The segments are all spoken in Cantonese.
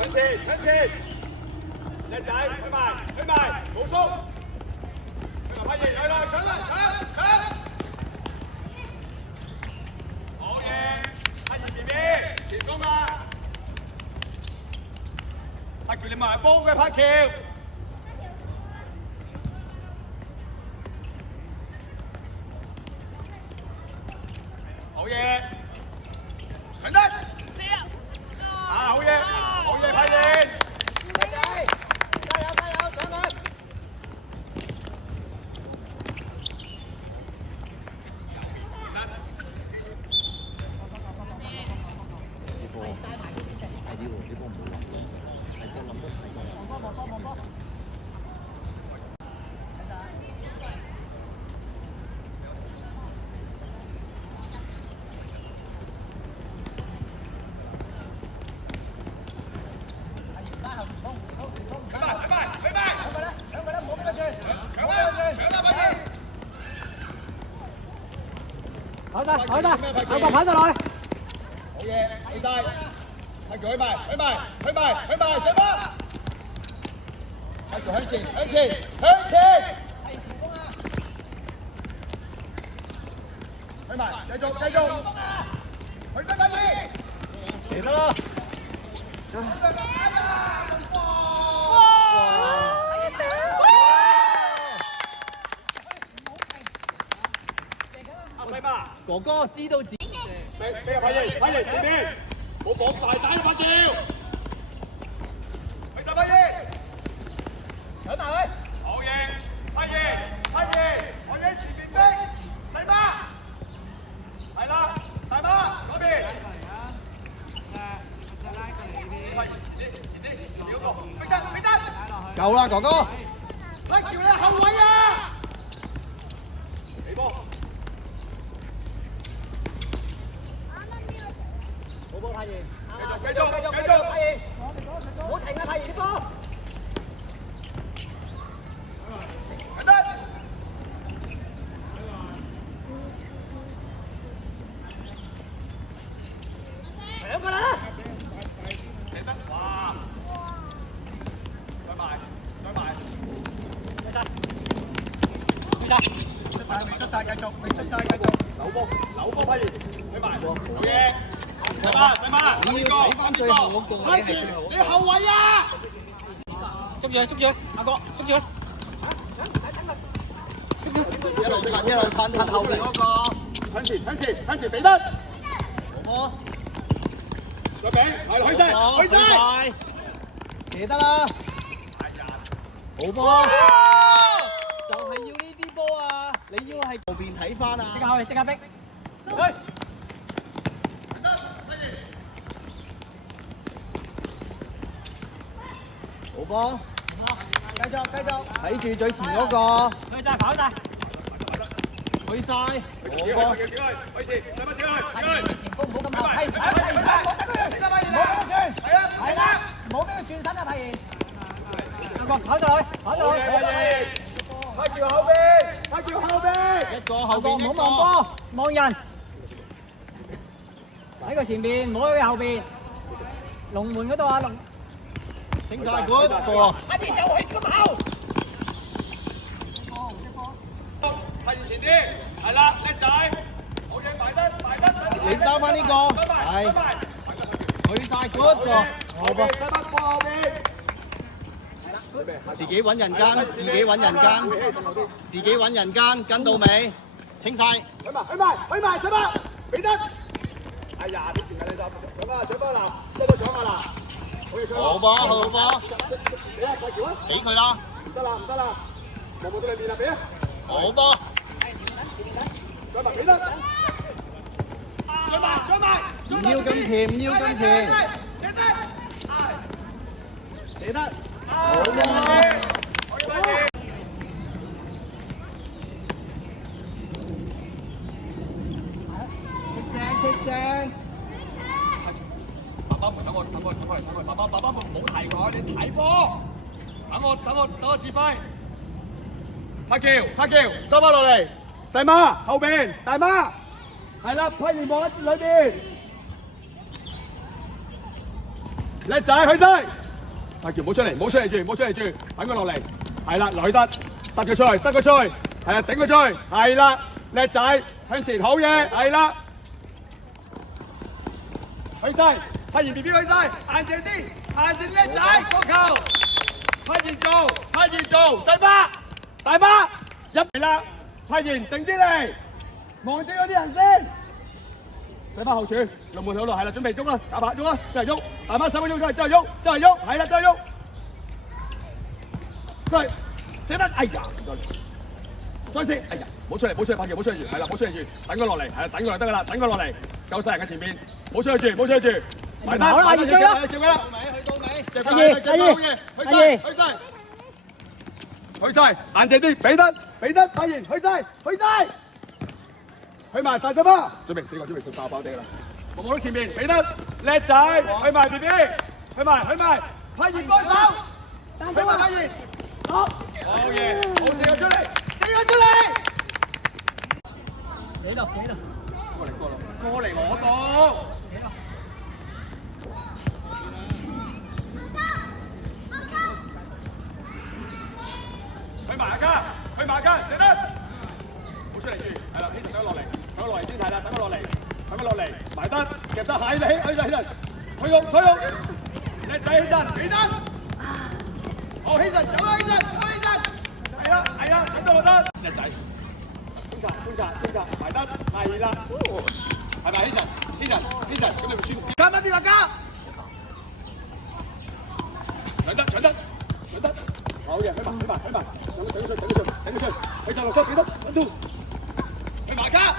向前向前，叻仔去埋，冇縮。去埋批嘢，來搶啦搶！好嘢，批前邊邊，前鋒啊！拍橋你埋幫佢拍橋。好嘢，搶得！好嘢，批嘢！加油，搶佢！跑晒，有個跑上來。好嘢，去晒，拍橋去埋，射波！拍橋向前，係前鋒啊！去埋，繼續，去得緊啲，射得啦！哥哥知道自己俾個批嘢前面，冇綁大蛋嘅發叫，去晒批嘢，搶埋佢。好嘢，批嘢，我喺前面逼，細媽，係啦，大媽嗰邊，前啲，逼得，夠啦，哥哥。批橋你後位啊！起波。好波，太賢！繼續，太賢！唔好停啊，太賢啲波！係得！搶佢啦！係得！哇！再埋！出晒，繼續！扭波批！去埋！好嘢！細媽，睇翻最後嗰個，你係最後。你後位啊！捉住，阿哥，捉住佢。一路褪後邊嗰個。向前，俾得。好波。再俾，係去晒，射得啦。好波。就係要呢啲波啊！你要係後邊睇翻啊！即刻逼。去。好波，繼續，睇住最前嗰個，跑晒，去晒，好波，去前，細媽前鋒唔好咁後，係，係啦，唔好俾佢轉身啊，太賢，跑上去，拍橋後邊，一個後邊，唔好望波，望人，喺佢前邊，唔好喺佢後邊，龍門嗰度啊，龍。頂晒嗰個，阿爺又係咁後，拍完前啲，係啦，叻仔，好嘢，埋得，你揸翻呢個，係，去晒嗰個，好噃，自己揾人間，跟到尾，清晒，去埋，細媽，俾得，哎呀，啲前面你就，搶波啦，一個搶啦。好波，俾佢啦，唔得啦，望到你面啦，俾啊！好波，再埋俾得，再埋，唔要咁前，射得，好波，踢聲。等我，爸爸唔好提佢，你睇波。等我指揮。拍橋，收翻落嚟。細媽後邊，大媽，係啦，批完網裏邊。叻仔去晒。阿喬唔好出嚟，唔好出嚟住，唔好出嚟住，等佢落嚟。係啦，來得佢出去，得佢出去。係啊，頂佢出去。係啦，叻仔向前，好嘢。係啦，去晒，派賢 B B 去晒，硬淨啲，硬淨叻仔過球。派賢做，派賢做，細巴，大巴入嚟啦。派賢定啲嚟，望正嗰啲人先。細巴後柱，龍門好路係啦，準備喐啦，打拍喐啦，真係喐，大媽手喐真係喐，真係喐，係啦真係喐，真係寫得，哎呀，再試，哎呀，冇出嚟，冇出嚟，拍球冇出嚟住，係啦，冇出嚟住，等佢落嚟，係啦，等佢就得㗎啦，等佢落嚟，夠晒人嘅前面，冇出去住，冇出去住，埋單，埋單，叫佢啦，叫佢啦，去到尾，叫佢，去晒，去晒，去晒，硬淨啲，彼得，派賢，去晒，去晒。去埋大細巴，準備4個準備爆爆地啦！望到前面，彼得叻仔，去埋 B B， 去埋，派賢幫手，去埋派賢，好嘢，好4個出嚟，4個出嚟，幾度？過嚟我度，去埋阿嘉，寫得，冇出嚟住，係啦，希神等佢落嚟。等佢落嚟先睇啦，等佢落嚟，埋單，夾得係你，起身，退用，叻仔起身，彼得，好起身，走啦起身，係啦，上到落得，叻仔，觀察，埋單，係啦，係咪起身，咁你會舒服啲，加翻啲大家，搶得，好嘅，起埋，等佢出，起身落手，彼得，1 2，去埋卡。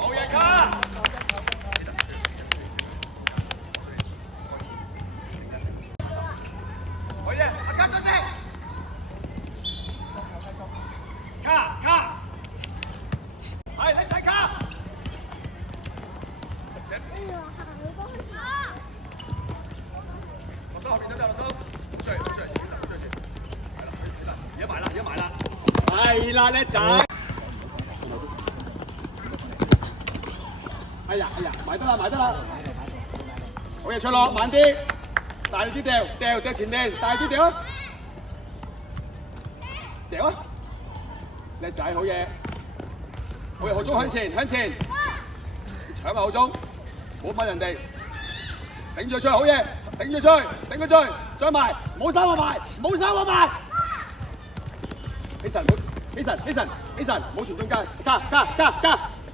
好嘢卡！好嘢，阿嘉再食。卡，係你睇卡。落手後邊得，落手。出嚟，係啦，而家埋啦，係啦，叻仔。哎呀，埋得啦！好嘢，出落慢啲，大力啲掉前面，大啲掉啊！叻仔，好嘢，何忠向前，搶埋何忠，唔好問人哋，頂住出去，好嘢，頂住出去，再埋，唔好收我埋，起神，唔好傳中間，卡，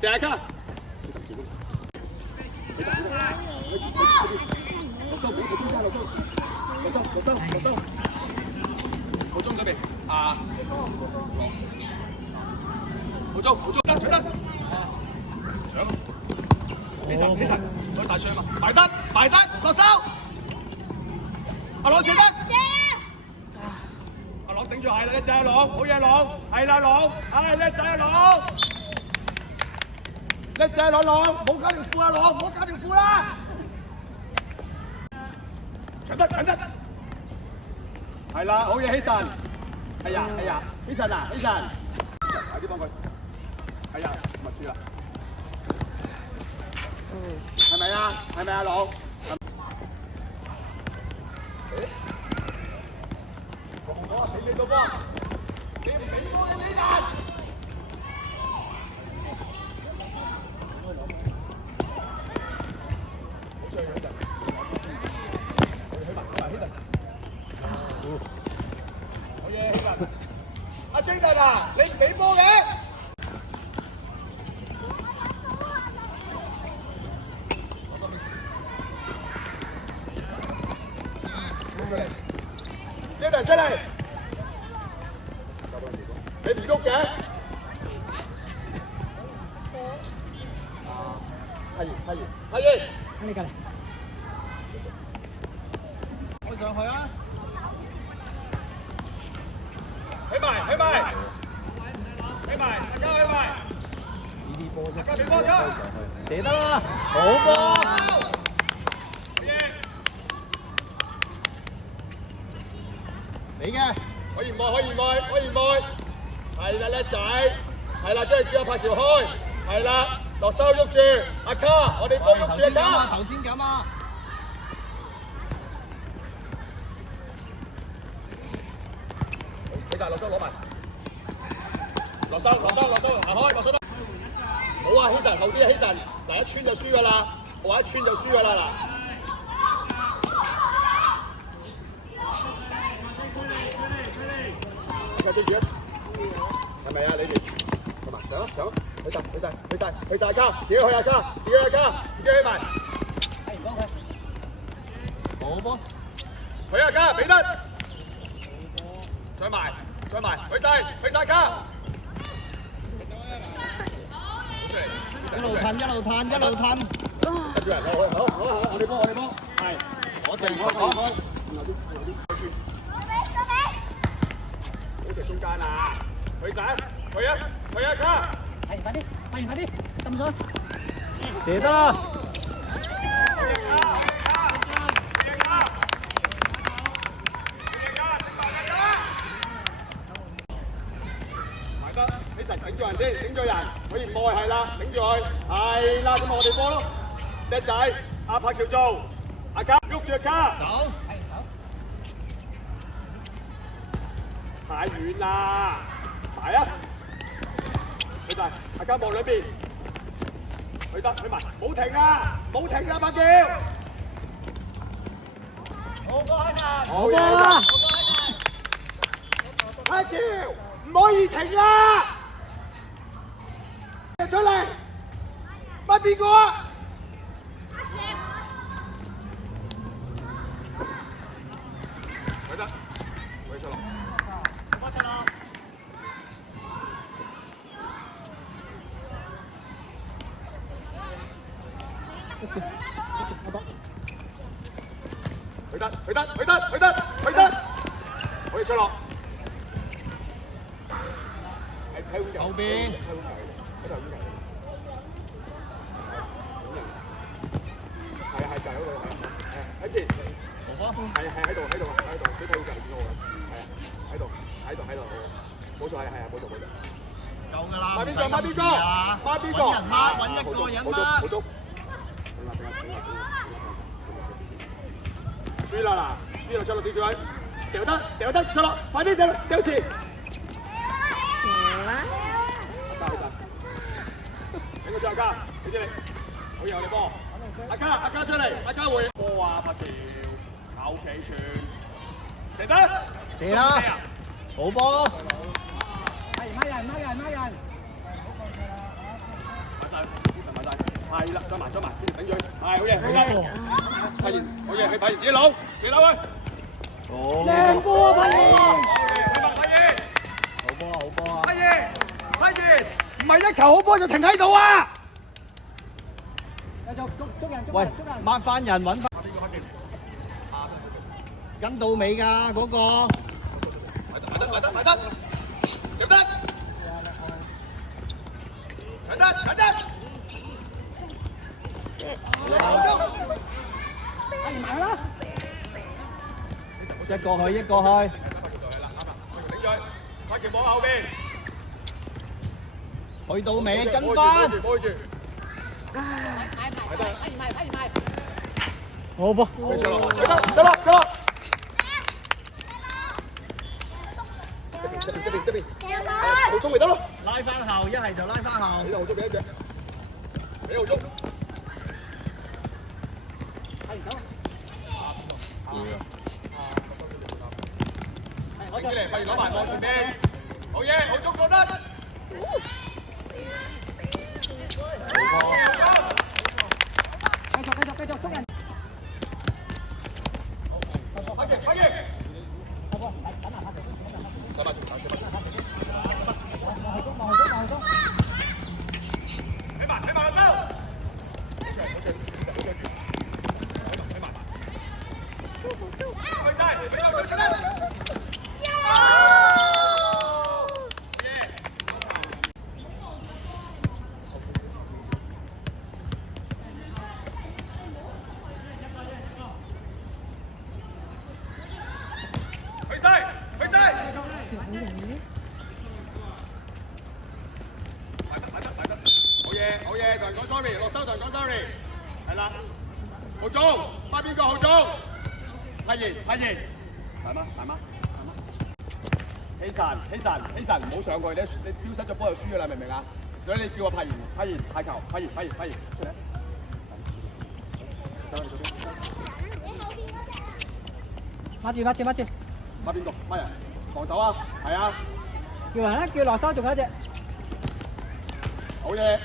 淨係卡。落收，唔好睇中間，落收，好中準備，好中，搶得，起神，攞大槍嘛，埋得，落收，阿朗射得，阿朗頂住係啦，叻仔阿朗，好嘢朗，係啦朗，叻仔阿朗，叻仔朗，唔好加條褲啊朗，唔好加條褲啦。搶得，係啦，好嘢，起神，係呀，起神，快啲幫佢，係呀，密住啦，係咪啊，老？我俾你個波，你唔俾波你難。阿 Jaden 啊，你唔俾波嘅？Jaden 出嚟，你唔喐嘅？阿爺，你過嚟，我上去啊！起埋，大家起埋。呢啲波啫，大家俾波咗，射得啦，好波。你嘅，可以唔愛，係啦，叻仔，係啦，跟住叫阿柏橋開，係啦，落手喐住，阿卡，我哋幫喐住阿卡。頭先咁啊！俾晒落收攞埋，落收，行開，落收得。好啊，希神後啲啊，希神，嗱一穿就輸㗎啦，我話一穿就輸㗎啦嗱。追住啊！係咪啊？你哋同埋上啊上啊！去晒加，自己去啊加，自己去埋。好波，去啊加，俾得。再埋，去晒加。一路褪。跟住人好，我哋波，係，我。好似中間啊！去啊卡！係快啲，抌水，射得啦！埋得，你實頂住人先，頂住人，可以唔愛係啦，頂住佢，係啦，咁我哋波咯，叻仔，阿柏橋做，阿卡喐住卡，走。太遠啦，埋啊！去晒，大家望兩邊，去埋，冇停啊，柏橋！好波開晒，好波啊！柏橋唔可以停啊！出嚟，乜邊個啊？去得，可以出落。去得，可以出落。後邊。係就係嗰度，喺前。係喺度，最睇好隔離見到我嘅，喺度，冇錯，冇錯。夠㗎啦！孖邊個？揾一個人孖。好足。輸啦，出落掉住佢，掉得，出落，快啲掉時。整個最後加，俾啲你，好有你波。阿卡出嚟，阿卡會波啊！柏橋，求其傳，射得，射啦，好波。孖人。買晒，係啦，再埋，先頂住佢，係好嘢，睇完，好嘢，去睇完自己攞佢。靚波啊，柏橋！好波啊！睇完，唔係一球好波就停喺度啊！繼續捉人。喂，抹翻人揾翻，跟到尾㗎嗰個。埋得，入得，踩得。埋啦！一個去。頂住，柏橋望後邊，去到尾跟翻。好波！出落。這邊，好中咪得咯。拉翻後，一係就拉翻後。俾後中俾一隻，俾後中。拎起嚟，不如攞埋望前邊。好嘢，後中過得。繼續捉人。快嘅。上埋，起埋落收。去晒，俾佢出嚟。好嘢，同人講 sorry， 落收同人講 sorry， 係啦，後中，孖邊個後中，派完，大媽，起神，唔好上過去，你丟失咗波就輸㗎啦，明唔明啊？如果你叫我派球，出嚟。抹住。抹邊個？乜人？防守啊，係啊，叫人啦，叫落收，仲有一隻。好嘢。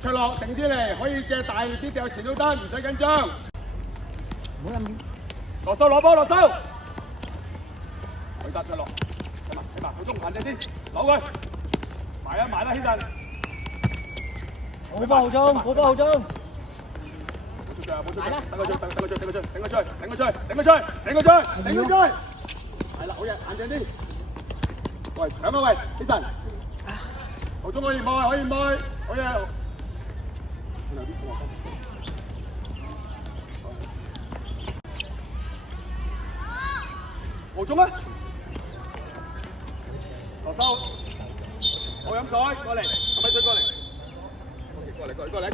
出落定啲嚟，可以嘅大力啲掉前都得，唔使緊張。唔好咁遠。落收攞波，落收。佢得出落，起碼，好中行正啲，攞佢。埋啦，起神。好波好中。冇出腳，等佢追。係啦，好嘢，行正啲。喂，搶啊喂，起神。好中可以唔好，好嘢。無中啊！落收，好飲水，過嚟，快水過嚟。過嚟。